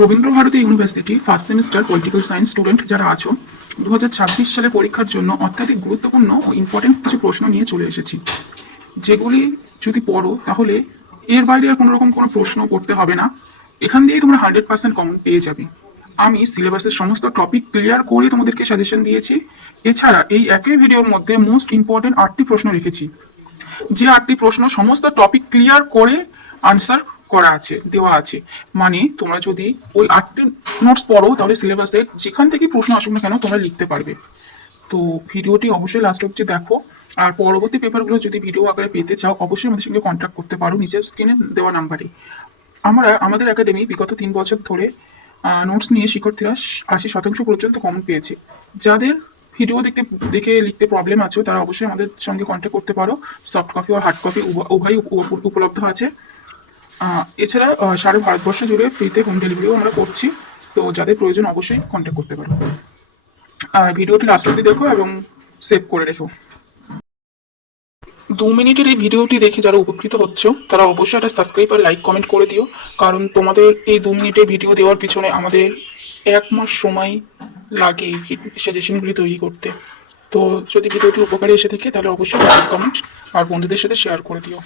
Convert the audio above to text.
Rabindra Bharati university first semester political science student যারা আছো, 2026 সালে পরীক্ষার জন্য অত্যাধিক গুরুত্বপূর্ণ ও ইম্পর্টেন্ট কিছু প্রশ্ন নিয়ে চলে এসেছি, যেগুলি যদি পড়ো তাহলে এর বাইরে আর কোনো রকম কোনো প্রশ্ন পড়তে হবে না। এখান দিয়েই তোমরা 100% কমন পেয়ে যাবে। আমি সিলেবাসের সমস্ত টপিক ক্লিয়ার করে তোমাদেরকে সাজেশন দিয়েছি। এছাড়া এই একই ভিডিওর মধ্যে মোস্ট ইম্পর্টেন্ট 8টি প্রশ্ন রেখেছি, যে 8টি প্রশ্ন সমস্ত টপিক ক্লিয়ার করে আনসার করা আছে, দেওয়া আছে। মানে তোমরা যদি ওই 8টি নোটস পড়ো তাহলে সিলেবাসে যেখান থেকে প্রশ্ন আসুক না কেন তোমরা লিখতে পারবে। তো ভিডিওটি অবশ্যই লাস্ট অবধি দেখো। আর পরবর্তী পেপারগুলো যদি ভিডিও আকারে পেতে চাও অবশ্যই আমাদের সঙ্গে কন্ট্যাক্ট করতে পারো নিচের স্ক্রিনে দেওয়া নাম্বারে। আমাদের একাডেমি বিগত 3 বছর ধরে নোটস নিয়ে শিক্ষার্থীরা 80% পর্যন্ত কমন পেয়েছে। যাদের ভিডিও দেখে লিখতে প্রবলেম আছে তারা অবশ্যই আমাদের সঙ্গে কন্ট্যাক্ট করতে পারো। সফট কপি আর হার্ড কপি উভয়ই উপলব্ধ আছে। এছাড়া সারা ভারতবর্ষ জুড়ে ফ্রিতে হোম ডেলিভারিও আমরা করছি। তো যাদের প্রয়োজন অবশ্যই কন্ট্যাক্ট করতে পারো। আর ভিডিওটি লাস্ট অবধি দেখো এবং সেভ করে রেখো। 2 মিনিটের এই ভিডিওটি দেখে যারা উপকৃত হচ্ছ তারা অবশ্যই একটা সাবস্ক্রাইব আর লাইক কমেন্ট করে দিও, কারণ তোমাদের এই 2 মিনিটের ভিডিও দেওয়ার পিছনে আমাদের 1 মাস সময় লাগে এই সাজেশনগুলি তৈরি করতে। তো যদি ভিডিওটি উপকারী এসে থাকে তাহলে অবশ্যই লাইক কমেন্ট আর বন্ধুদের সাথে শেয়ার করে দিও।